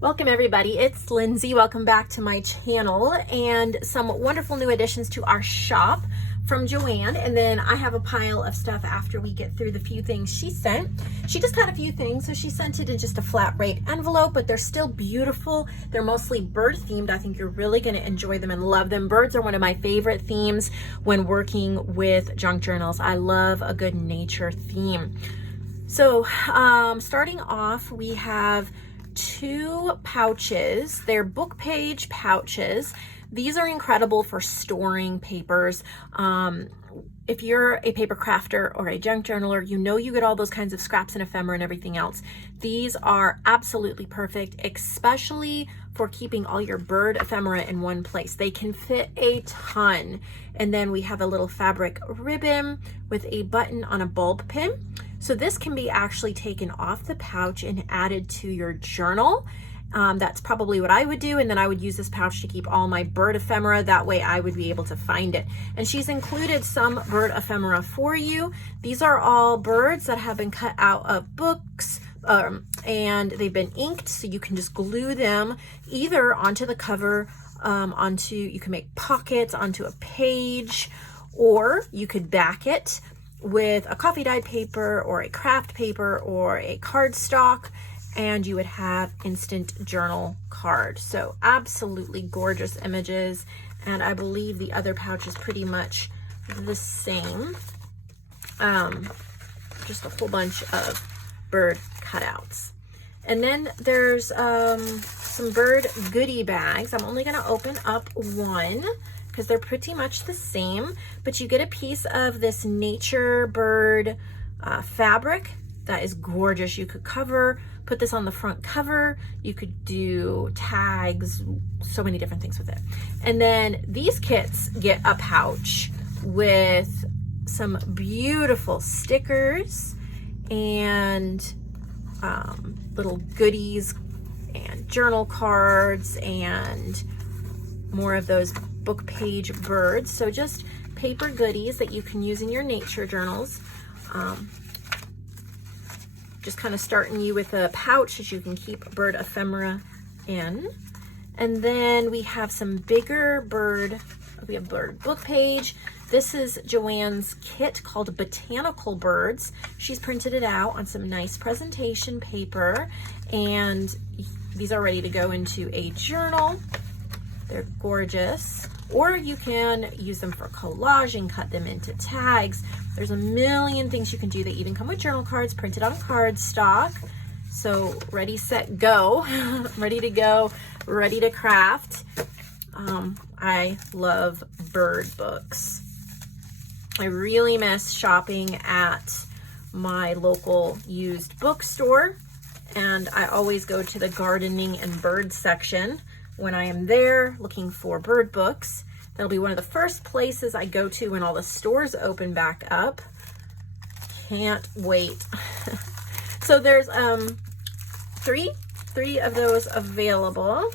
Welcome everybody, it's Lindsay. Welcome back to my channel and some wonderful new additions to our shop from JoAnn. And then I have a pile of stuff after we get through the few things she sent. She just had a few things, so she sent it in just a flat rate envelope, but they're still beautiful. They're mostly bird themed. I think you're really gonna enjoy them and love them. Birds are one of my favorite themes when working with junk journals. I love a good nature theme. So starting off, we have two pouches. They're book page pouches. These are incredible for storing papers. If you're a paper crafter or a junk journaler, you know you get all those kinds of scraps and ephemera and everything else. These are absolutely perfect, especially for keeping all your bird ephemera in one place. They can fit a ton. And then we have a little fabric ribbon with a button on a bulb pin. So this can be actually taken off the pouch and added to your journal. That's probably what I would do. And then I would use this pouch to keep all my bird ephemera. That way I would be able to find it. And she's included some bird ephemera for you. These are all birds that have been cut out of books and they've been inked. So you can just glue them either onto the cover, you can make pockets onto a page, or you could back it with a coffee dyed paper or a craft paper or a cardstock, and you would have instant journal card. So absolutely gorgeous images. And I believe the other pouch is pretty much the same. Just a whole bunch of bird cutouts. And then there's some bird goodie bags. I'm only gonna open up one because they're pretty much the same, but you get a piece of this nature bird fabric that is gorgeous. You could put this on the front cover. You could do tags, so many different things with it. And then these kits get a pouch with some beautiful stickers and little goodies and journal cards and more of those book page birds. So just paper goodies that you can use in your nature journals. Just kind of starting you with a pouch that you can keep bird ephemera in. And then we have some bigger bird book page. This is JoAnn's kit called Botanical Birds. She's printed it out on some nice presentation paper, and these are ready to go into a journal. They're gorgeous. Or you can use them for collage and cut them into tags. There's a million things you can do. They even come with journal cards printed on cardstock. So ready, set, go. Ready to go, ready to craft. I love bird books. I really miss shopping at my local used bookstore, and I always go to the gardening and bird section when I am there looking for bird books. That'll be one of the first places I go to when all the stores open back up. Can't wait. So there's three of those available.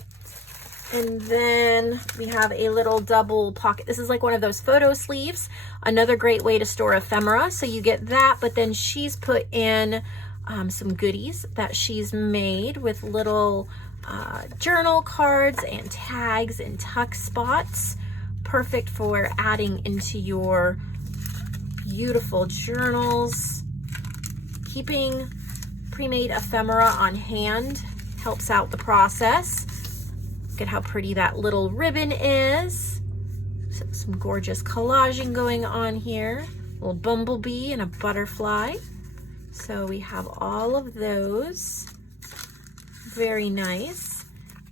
And then we have a little double pocket. This is like one of those photo sleeves. Another great way to store ephemera. So you get that, but then she's put in some goodies that she's made with little journal cards and tags and tuck spots. Perfect for adding into your beautiful journals. Keeping pre-made ephemera on hand helps out the process. Look at how pretty that little ribbon is. So, some gorgeous collaging going on here. A little bumblebee and a butterfly. So we have all of those. Very nice.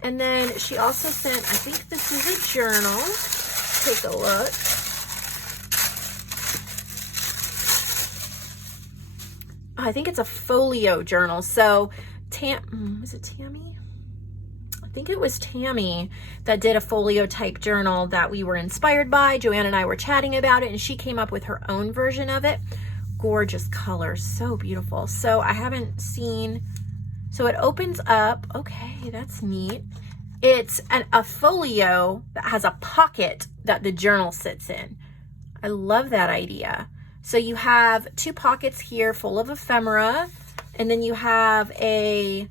And then she also sent, I think this is a journal. Take a look. I think it's a Folio journal. So, is it Tammy? I think it was Tammy that did a Folio type journal that we were inspired by. JoAnn and I were chatting about it, and she came up with her own version of it. Gorgeous colors, so beautiful. So I haven't seen, so it opens up. Okay, that's neat. It's a folio that has a pocket that the journal sits in. I love that idea. So you have two pockets here full of ephemera, and then you have a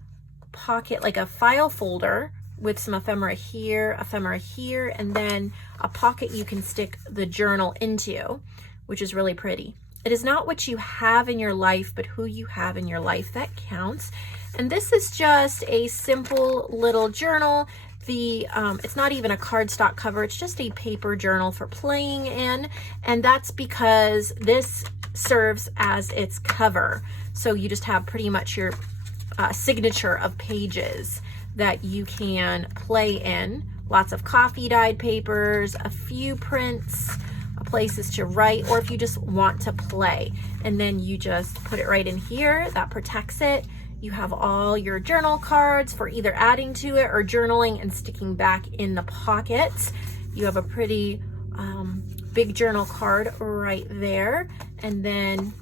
pocket, like a file folder with some ephemera here, and then a pocket you can stick the journal into, which is really pretty. It is not what you have in your life, but who you have in your life that counts. And this is just a simple little journal. It's not even a cardstock cover, it's just a paper journal for playing in, and that's because this serves as its cover. So you just have pretty much your signature of pages that you can play in. Lots of coffee dyed papers, a few prints, places to write, or if you just want to play. And then you just put it right in here. That protects it. You have all your journal cards for either adding to it or journaling and sticking back in the pockets. You have a pretty big journal card right there. And then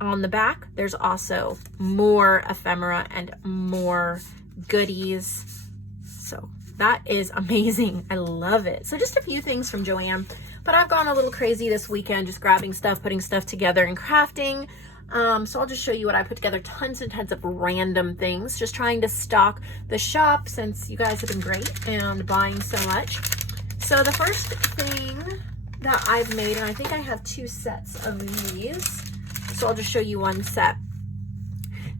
on the back, there's also more ephemera and more goodies. So that is amazing. I love it. So just a few things from JoAnn, but I've gone a little crazy this weekend, just grabbing stuff, putting stuff together and crafting. So I'll just show you what I put together. Tons and tons of random things, just trying to stock the shop since you guys have been great and buying so much. So the first thing that I've made, and I think I have 2 sets of these, so I'll just show you one set.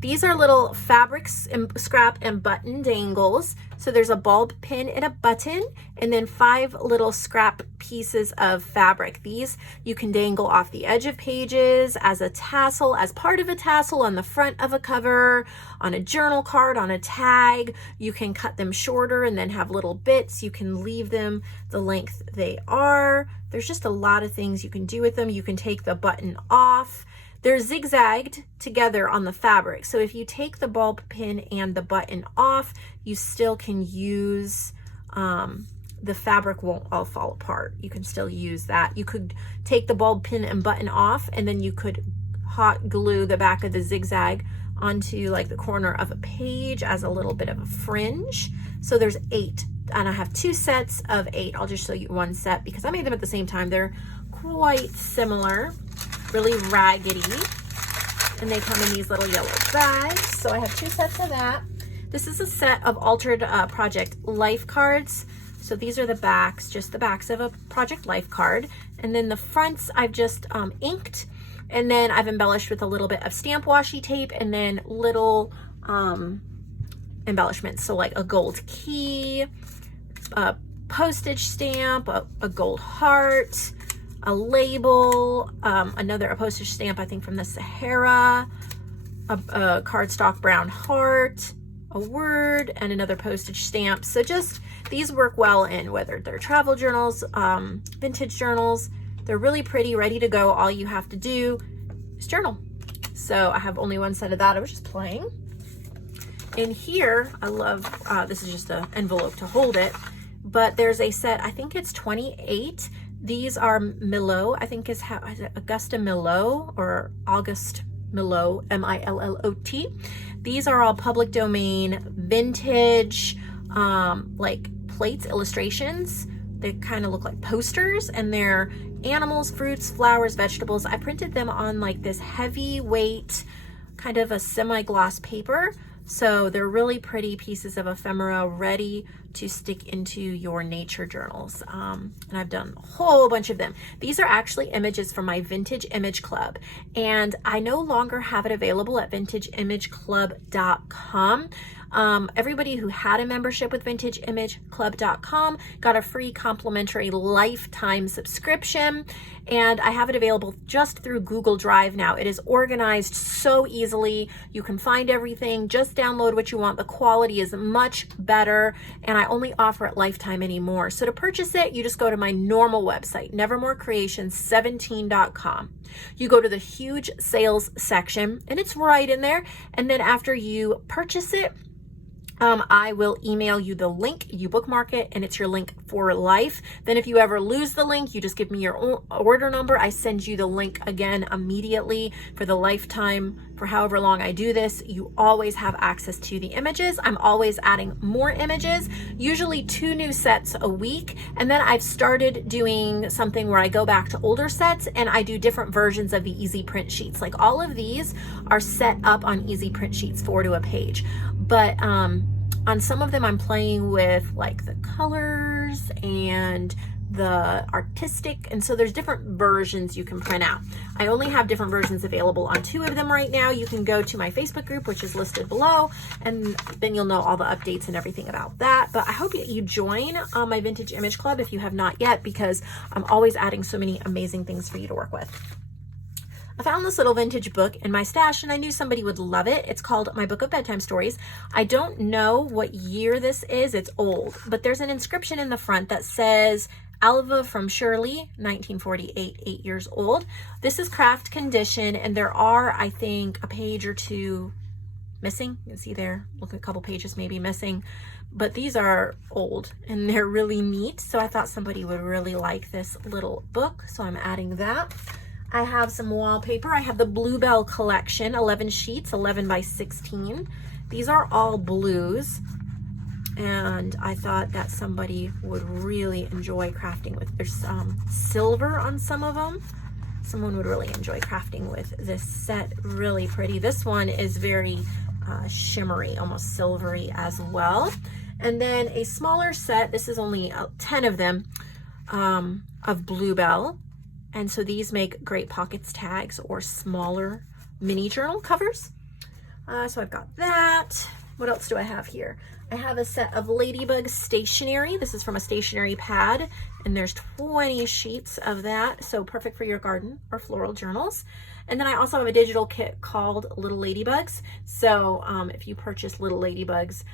These are little fabrics, scrap and button dangles. So there's a bulb pin and a button, and then 5 little scrap pieces of fabric. These you can dangle off the edge of pages as a tassel, as part of a tassel on the front of a cover, on a journal card, on a tag. You can cut them shorter and then have little bits. You can leave them the length they are. There's just a lot of things you can do with them. You can take the button off. They're zigzagged together on the fabric. So if you take the bulb pin and the button off, you still can use, the fabric won't all fall apart. You can still use that. You could take the bulb pin and button off, and then you could hot glue the back of the zigzag onto like the corner of a page as a little bit of a fringe. So there's 8, and I have 2 sets of 8. I'll just show you one set because I made them at the same time. They're quite similar. Really raggedy, and they come in these little yellow bags. So I have 2 sets of that. This is a set of altered project life cards. So these are the backs, just the backs of a project life card, and then the fronts I've just inked, and then I've embellished with a little bit of stamp washi tape, and then little embellishments. So like a gold key, a postage stamp, a gold heart, a label, a postage stamp, I think from the Sahara, a cardstock brown heart, a word, and another postage stamp. So just, these work well in whether they're travel journals, vintage journals. They're really pretty, ready to go. All you have to do is journal. So I have only one set of that. I was just playing. In here, I love, this is just an envelope to hold it, but there's a set, I think it's 28. These are Millot, I think is it Augusta Millot or August Millot, M-I-L-L-O-T. These are all public domain, vintage, like plates, illustrations. They kind of look like posters, and they're animals, fruits, flowers, vegetables. I printed them on like this heavyweight, kind of a semi-gloss paper. So they're really pretty pieces of ephemera ready to stick into your nature journals. And I've done a whole bunch of them. These are actually images from my Vintage Image Club, and I no longer have it available at vintageimageclub.com. Everybody who had a membership with vintageimageclub.com got a free complimentary lifetime subscription, and I have it available just through Google Drive now. It is organized so easily. You can find everything, just download what you want. The quality is much better, and I only offer it lifetime anymore. So to purchase it, you just go to my normal website, nevermorecreations17.com. You go to the huge sales section, and it's right in there. And then after you purchase it, I will email you the link, you bookmark it, and it's your link for life. Then if you ever lose the link, you just give me your order number. I send you the link again immediately for the lifetime, for however long I do this. You always have access to the images. I'm always adding more images, usually 2 new sets a week. And then I've started doing something where I go back to older sets and I do different versions of the easy print sheets. Like all of these are set up on easy print sheets, 4 to a page. but on some of them I'm playing with like the colors and the artistic, and so there's different versions you can print out. I only have different versions available on 2 of them right now. You can go to my Facebook group, which is listed below, and then you'll know all the updates and everything about that. But I hope you join my Vintage Image Club if you have not yet, because I'm always adding so many amazing things for you to work with. I found this little vintage book in my stash and I knew somebody would love it. It's called My Book of Bedtime Stories. I don't know what year this is. It's old, but there's an inscription in the front that says Alva from Shirley, 1948, 8 years old. This is craft condition, and there are, I think, a page or 2 missing. You can see there, look, a couple pages maybe missing, but these are old and they're really neat. So I thought somebody would really like this little book. So I'm adding that. I have some wallpaper. I have the Bluebell collection, 11 sheets, 11 by 16. These are all blues, and I thought that somebody would really enjoy crafting with. There's silver on some of them. Someone would really enjoy crafting with this set. Really pretty. This one is very shimmery, almost silvery as well. And then a smaller set. This is only 10 of them of Bluebell. And so these make great pockets tags or smaller mini journal covers. So I've got that. What else do I have here? I have a set of Ladybug stationery. This is from a stationery pad, and there's 20 sheets of that. So perfect for your garden or floral journals. And then I also have a digital kit called Little Ladybugs. So if you purchase Little Ladybugs,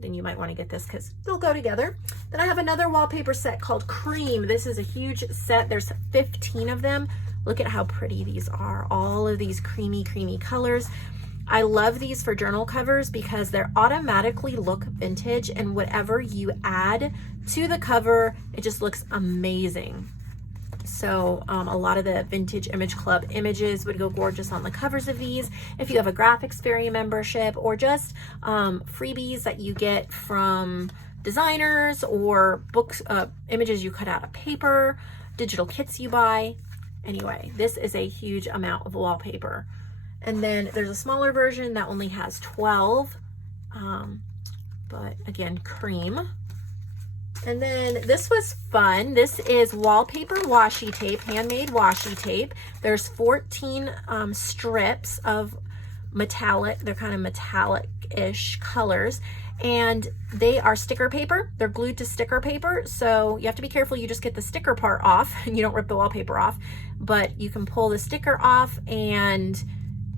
then you might want to get this because they'll go together. Then I have another wallpaper set called Cream. This is a huge set. There's 15 of them. Look at how pretty these are. All of these creamy colors. I love these for journal covers because they're automatically look vintage, and whatever you add to the cover, it just looks amazing. So a lot of the Vintage Image Club images would go gorgeous on the covers of these. If you have a Graphics Fairy membership, or just freebies that you get from designers, or books, images you cut out of paper, digital kits you buy. Anyway, this is a huge amount of wallpaper. And then there's a smaller version that only has 12, but again, cream. And then this was fun. This is wallpaper washi tape, handmade washi tape. There's 14 strips of metallic, they're kind of metallic-ish colors, and they are sticker paper. They're glued to sticker paper, so you have to be careful you just get the sticker part off and you don't rip the wallpaper off, but you can pull the sticker off, and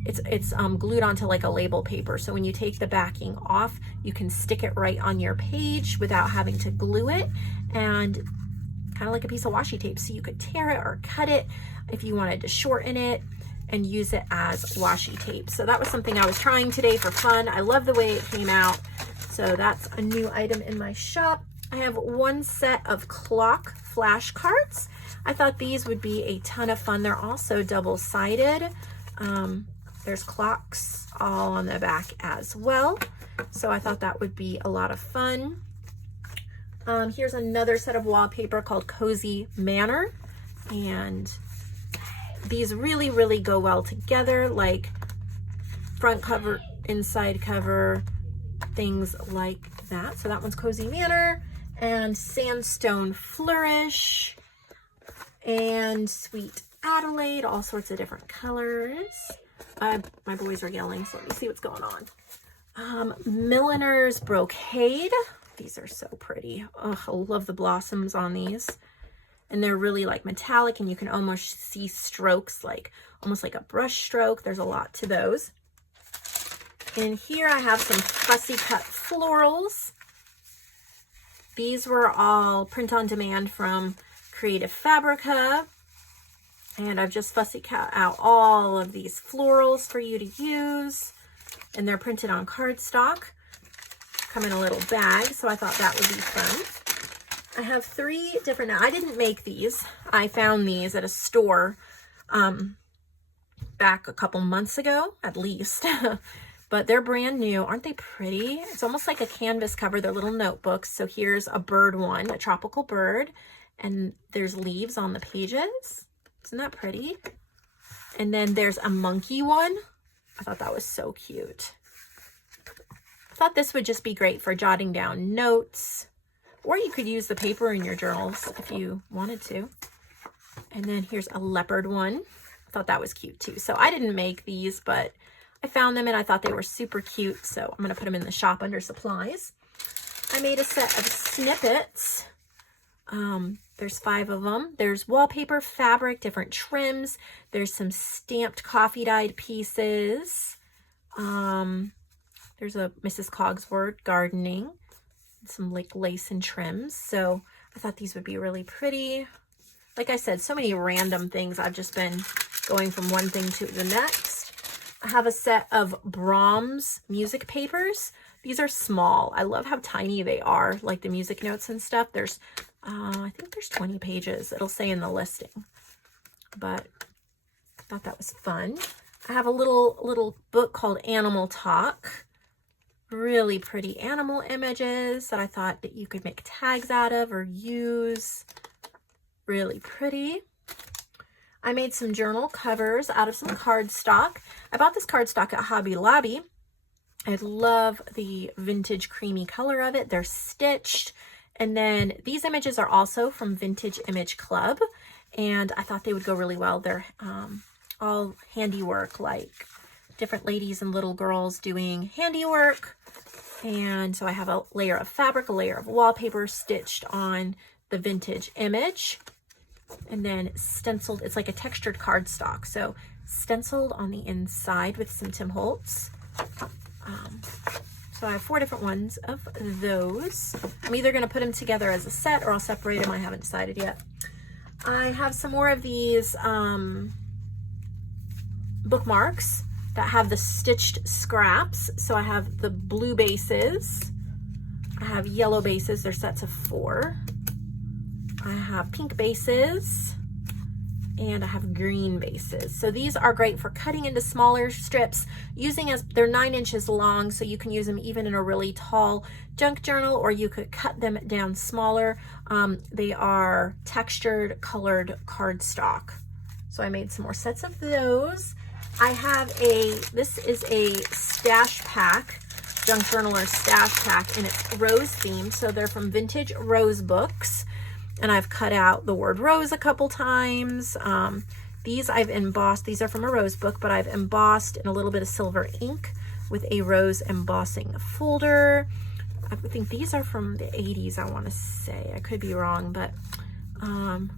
it's glued onto like a label paper. So when you take the backing off, you can stick it right on your page without having to glue it, and kind of like a piece of washi tape. So you could tear it or cut it if you wanted to shorten it and use it as washi tape. So that was something I was trying today for fun. I love the way it came out. So that's a new item in my shop. I have one set of clock flashcards. I thought these would be a ton of fun. They're also double-sided. There's clocks all on the back as well. So I thought that would be a lot of fun. Here's another set of wallpaper called Cozy Manor. And these really go well together, like front cover, inside cover, things like that. So that one's Cozy Manor, and Sandstone Flourish, and Sweet Adelaide, all sorts of different colors. My boys are yelling, so let me see what's going on. Milliner's Brocade. These are so pretty. Oh, I love the blossoms on these. And they're really like metallic, and you can almost see strokes, like almost like a brush stroke. There's a lot to those. And here I have some fussy cut florals. These were all print on demand from Creative Fabrica. And I've just fussy cut out all of these florals for you to use. And they're printed on cardstock. Come in a little bag, so I thought that would be fun. I have 3 different, now I didn't make these. I found these at a store back a couple months ago, at least. But they're brand new. Aren't they pretty? It's almost like a canvas cover. They're little notebooks. So here's a bird one, a tropical bird. And there's leaves on the pages. Isn't that pretty? And then there's a monkey one. I thought that was so cute. thought this would just be great for jotting down notes, or you could use the paper in your journals if you wanted to. And then here's a leopard one. I thought that was cute too. So I didn't make these, but I found them and I thought they were super cute. So I'm going to put them in the shop under supplies. I made a set of snippets. There's 5 of them. There's wallpaper, fabric, different trims. There's some stamped coffee dyed pieces. There's a Mrs. Cogsworth gardening, some like lace and trims. So I thought these would be really pretty. Like I said, so many random things. I've just been going from one thing to the next. I have a set of Brahms music papers. These are small. I love how tiny they are, like the music notes and stuff. There's, I think there's 20 pages. It'll say in the listing, but I thought that was fun. I have a little book called Animal Talk. Really pretty animal images that I thought that you could make tags out of or use. Really pretty. I made some journal covers out of some cardstock. I bought this cardstock at Hobby Lobby. I love the vintage creamy color of it. They're stitched. And then these images are also from Vintage Image Club. And I thought they would go really well. They're all handiwork, like different ladies and little girls doing handiwork. And so I have a layer of fabric, a layer of wallpaper stitched on the vintage image. And then stenciled, it's like a textured cardstock. So stenciled on the inside with some Tim Holtz. So I have 4 different ones of those. I'm either going to put them together as a set or I'll separate them. I haven't decided yet. I have some more of these bookmarks that have the stitched scraps. So I have the blue bases. I have yellow bases. They're sets of 4. I have pink bases. And I have green bases. So these are great for cutting into smaller strips, using as they're 9 inches long, so you can use them even in a really tall junk journal, or you could cut them down smaller. They are textured colored cardstock. So I made some more sets of those. I have this is a stash pack, junk journal or stash pack, and it's rose themed. So they're from Vintage Rose Books. And I've cut out the word rose a couple times. These I've embossed. These are from a rose book, but I've embossed in a little bit of silver ink with a rose embossing folder. I think these are from the 80s, I want to say. I could be wrong, but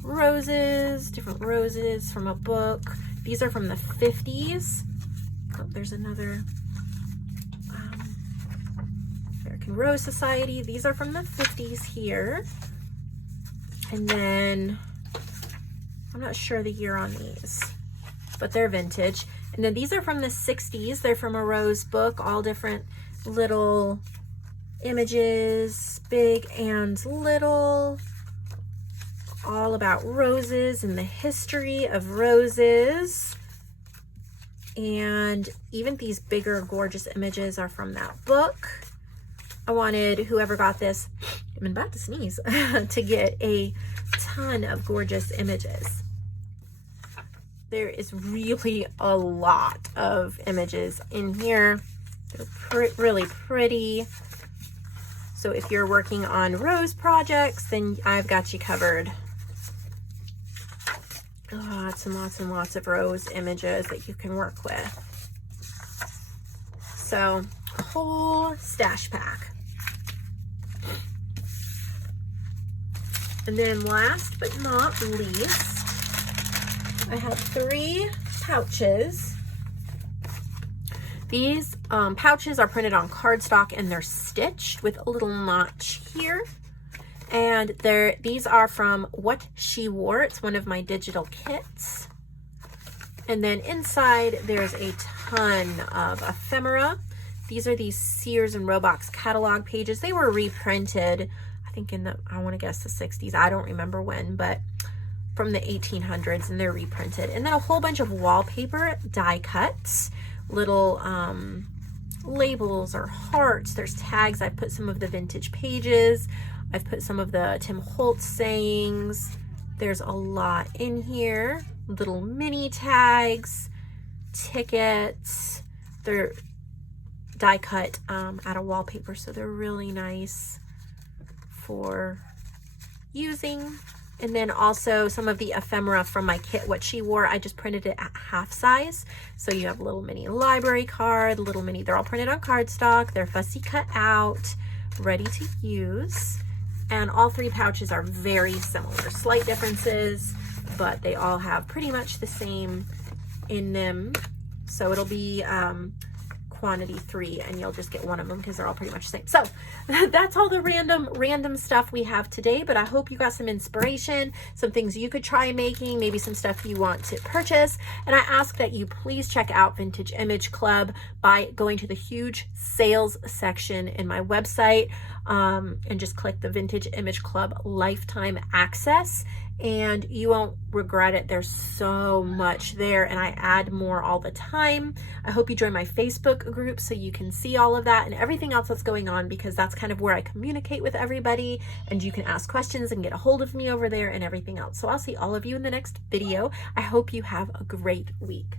roses, different roses from a book. These are from the 50s. Oh, there's another American Rose Society. These are from the 50s here. And then, I'm not sure the year on these, but they're vintage. And then these are from the 60s. They're from a rose book, all different little images, big and little, all about roses and the history of roses. And even these bigger, gorgeous images are from that book. I wanted whoever got this, I'm about to sneeze, to get a ton of gorgeous images. There is really a lot of images in here. They're really pretty. So if you're working on rose projects, then I've got you covered. Lots and lots and lots of rose images that you can work with. So, whole stash pack. And then last but not least, I have 3 pouches. These pouches are printed on cardstock and they're stitched with a little notch here. And these are from What She Wore. It's one of my digital kits. And then inside there's a ton of ephemera. These are these Sears and Roebuck's catalog pages. They were reprinted, I think in the, I want to guess the 60s. I don't remember when, but from the 1800s, and they're reprinted. And then a whole bunch of wallpaper die cuts, little labels or hearts. There's tags. I put some of the vintage pages. I've put some of the Tim Holtz sayings. There's a lot in here. Little mini tags, tickets. They're die cut out of wallpaper, so they're really nice for using. And then also some of the ephemera from my kit, what she wore, I just printed it at half size. So you have a little mini library card, little mini, they're all printed on cardstock. They're fussy cut out, ready to use. And all 3 pouches are very similar. Slight differences, but they all have pretty much the same in them. So it'll be quantity 3, and you'll just get one of them because they're all pretty much the same. So that's all the random stuff we have today, but I hope you got some inspiration, some things you could try making, maybe some stuff you want to purchase. And I ask that you please check out Vintage Image Club by going to the huge sales section in my website, and just click the Vintage Image Club Lifetime Access, and you won't regret it. There's so much there, and I add more all the time. I hope you join my Facebook group so you can see all of that and everything else that's going on, because that's kind of where I communicate with everybody, and you can ask questions and get a hold of me over there and everything else. So I'll see all of you in the next video. I hope you have a great week.